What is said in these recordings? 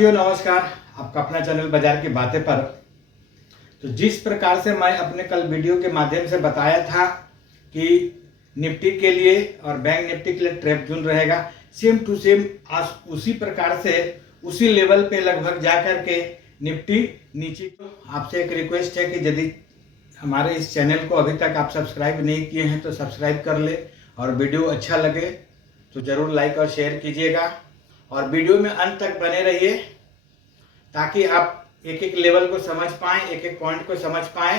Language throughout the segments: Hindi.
साथियों नमस्कार, आपका अपना चैनल बाजार की बातें पर। तो जिस प्रकार से मैं अपने कल वीडियो के माध्यम से बताया था कि निफ्टी के लिए और बैंक निफ्टी के लिए ट्रैप जोन रहेगा, सेम टू सेम आज उसी प्रकार से उसी लेवल पे लगभग जा कर के निफ्टी नीचे। आपसे एक रिक्वेस्ट है कि यदि हमारे इस चैनल को अभी तक आप सब्सक्राइब नहीं किए हैं तो सब्सक्राइब कर ले, और वीडियो अच्छा लगे तो ज़रूर लाइक और शेयर कीजिएगा, और वीडियो में अंत तक बने रहिए ताकि आप एक एक लेवल को समझ पाएँ, एक एक पॉइंट को समझ पाएँ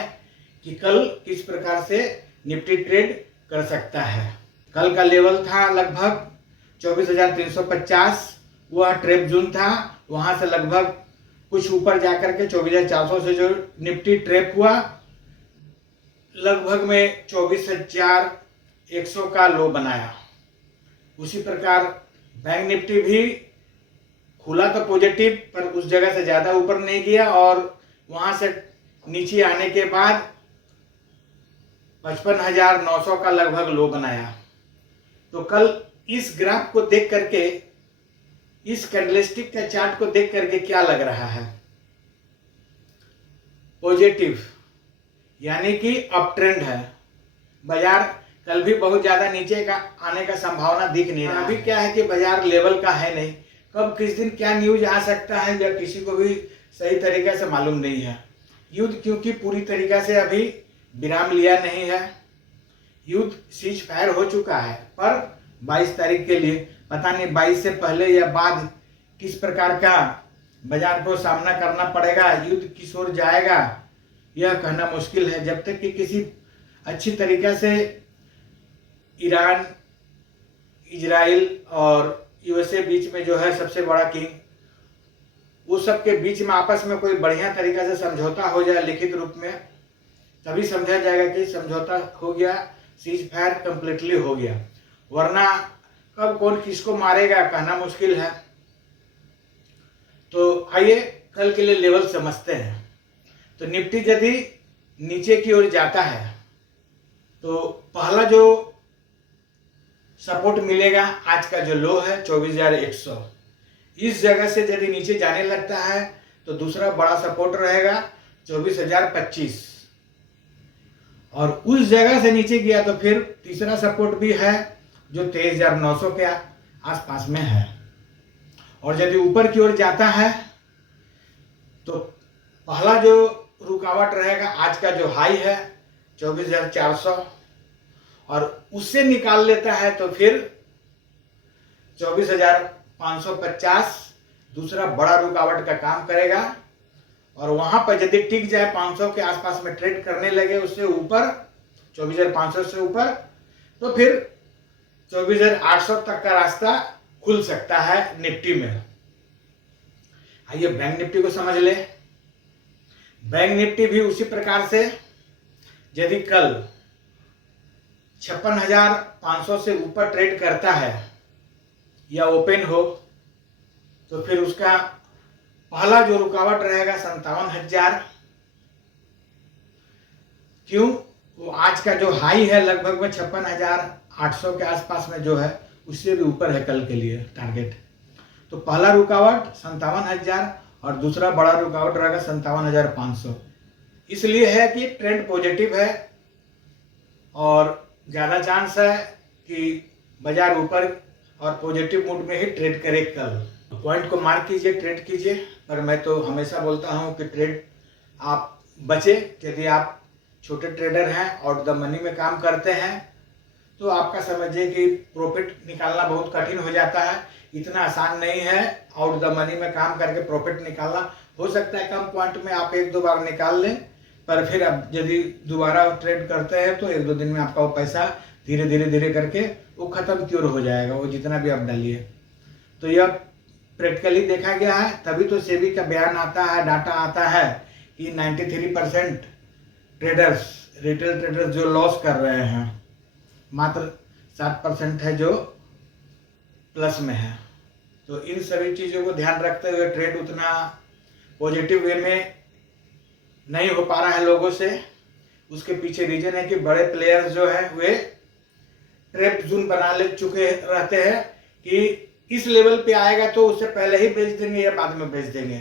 कि कल किस प्रकार से निफ्टी ट्रेड कर सकता है। कल का लेवल था लगभग 24,350, वह ट्रेप जोन था। वहाँ से लगभग कुछ ऊपर जाकर के 24,400 से जो निफ्टी ट्रेप हुआ, लगभग में 24,100 का लो बनाया। उसी प्रकार बैंक निफ्टी भी खुला तो पॉजिटिव, पर उस जगह से ज़्यादा ऊपर नहीं गया, और वहाँ से नीचे आने के बाद 55,900 का लगभग लो बनाया। तो कल इस ग्राफ को देख करके, इस कैंडलस्टिक का चार्ट को देख करके क्या लग रहा है? पॉजिटिव, यानी कि अप ट्रेंड है। बाजार कल भी बहुत ज़्यादा नीचे का आने का संभावना दिख नहीं रहा। अभी क्या है कि बाजार लेवल का है नहीं, कब किस दिन क्या न्यूज आ सकता है या किसी को भी सही तरीके से मालूम नहीं है। युद्ध क्योंकि पूरी तरीके से अभी विराम लिया नहीं है, युद्ध सीज फायर हो चुका है, पर 22 तारीख के लिए पता नहीं 22 से पहले या बाद किस प्रकार का बाजार को सामना करना पड़ेगा, युद्ध किस ओर जाएगा यह कहना मुश्किल है। जब तक कि किसी अच्छी तरीके से ईरान, इजराइल और यूएसए बीच में जो है सबसे बड़ा किंग, उस सब के बीच में आपस में कोई बढ़िया तरीका से समझौता हो जाए लिखित रूप में, तभी समझा जाएगा कि समझौता हो गया, सीज फायर कंप्लीटली हो गया। वरना कब कौन किसको मारेगा कहना मुश्किल है। तो आइए कल के लिए लेवल समझते हैं। तो निफ्टी यदि नीचे की ओर जाता है तो पहला जो सपोर्ट मिलेगा, आज का जो लो है 24,100, इस जगह से यदि नीचे जाने लगता है तो दूसरा बड़ा सपोर्ट रहेगा 24,025, और उस जगह से नीचे गया तो फिर तीसरा सपोर्ट भी है जो 23,900 के आसपास में है। और यदि ऊपर की ओर जाता है तो पहला जो रुकावट रहेगा आज का जो हाई है 24,400, और उससे निकाल लेता है तो फिर 24,550 दूसरा बड़ा रुकावट का काम करेगा। और वहां पर यदि टिक जाए 500 के आसपास में ट्रेड करने लगे, उससे ऊपर 24,500 से ऊपर, तो फिर 24,800 तक का रास्ता खुल सकता है निफ्टी में। आइए बैंक निफ्टी को समझ ले। बैंक निफ्टी भी उसी प्रकार से यदि कल 56,500 से ऊपर ट्रेड करता है या ओपन हो, तो फिर उसका पहला जो रुकावट रहेगा 57,000। क्यों? वो आज का जो हाई है लगभग में 56,800 के आसपास में जो है, उससे भी ऊपर है कल के लिए टारगेट। तो पहला रुकावट 57,000 और दूसरा बड़ा रुकावट रहेगा 57,500। इसलिए है कि ट्रेंड पॉजिटिव है और ज़्यादा चांस है कि बाजार ऊपर और पॉजिटिव मूड में ही ट्रेड करे कल। पॉइंट को मार्क कीजिए, ट्रेड कीजिए। पर मैं तो हमेशा बोलता हूं कि ट्रेड आप बचे। यदि आप छोटे ट्रेडर हैं, आउट द मनी में काम करते हैं, तो आपका समझिए कि प्रॉफिट निकालना बहुत कठिन हो जाता है। इतना आसान नहीं है आउट द मनी में काम करके प्रॉफिट निकालना। हो सकता है कम पॉइंट में आप 1-2 बार निकाल लें, पर फिर अब यदि दोबारा ट्रेड करते हैं तो 1-2 दिन में आपका वो पैसा धीरे धीरे करके वो खत्म क्यों हो जाएगा, वो जितना भी आप डालिए। तो यह प्रैक्टिकली देखा गया है, तभी तो सेबी का बयान आता है, डाटा आता है कि 93% ट्रेडर्स, रिटेल ट्रेडर्स जो लॉस कर रहे हैं, मात्र 7% है जो प्लस में है। तो इन सभी चीज़ों को ध्यान रखते हुए ट्रेड उतना पॉजिटिव वे में नहीं हो पा रहा है लोगों से। उसके पीछे रीजन है कि बड़े प्लेयर्स जो हैं वे ट्रैप जोन बना ले चुके रहते हैं कि इस लेवल पे आएगा तो उससे पहले ही बेच देंगे या बाद में बेच देंगे।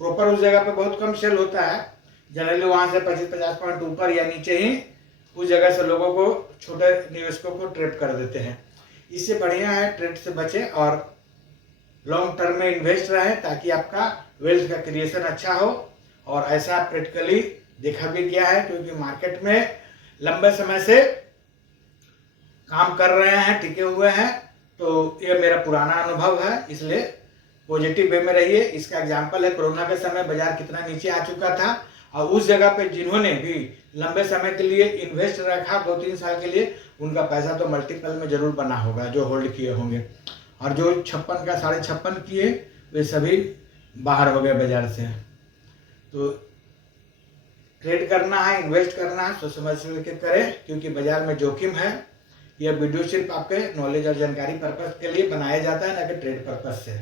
प्रॉपर उस जगह पे बहुत कम सेल होता है, जनरली वहाँ से 25-50 पॉइंट ऊपर या नीचे ही उस जगह से लोगों को, छोटे निवेशकों को ट्रेड कर देते हैं। इससे बढ़िया है ट्रेड से बचें और लॉन्ग टर्म में इन्वेस्ट रहें, ताकि आपका वेल्थ का क्रिएशन अच्छा हो। और ऐसा प्रैक्टिकली देखा भी गया है, क्योंकि मार्केट में लंबे समय से काम कर रहे हैं, टिके हुए हैं। तो ये मेरा पुराना अनुभव है, इसलिए पॉजिटिव वे में रहिए। इसका एग्जाम्पल है कोरोना के समय बाजार कितना नीचे आ चुका था, और उस जगह पे जिन्होंने भी लंबे समय के लिए इन्वेस्ट रखा 2-3 साल के लिए, उनका पैसा तो मल्टीपल में जरूर बना होगा जो होल्ड किए होंगे। और जो 56 का 56.5 किए, वे सभी बाहर हो गए बाजार से। तो ट्रेड करना है, इन्वेस्ट करना है, सोच समझ के करें, क्योंकि बाजार में जोखिम है। यह वीडियो सिर्फ आपके नॉलेज और जानकारी पर्पज के लिए बनाया जाता है, ना कि ट्रेड पर्पज से।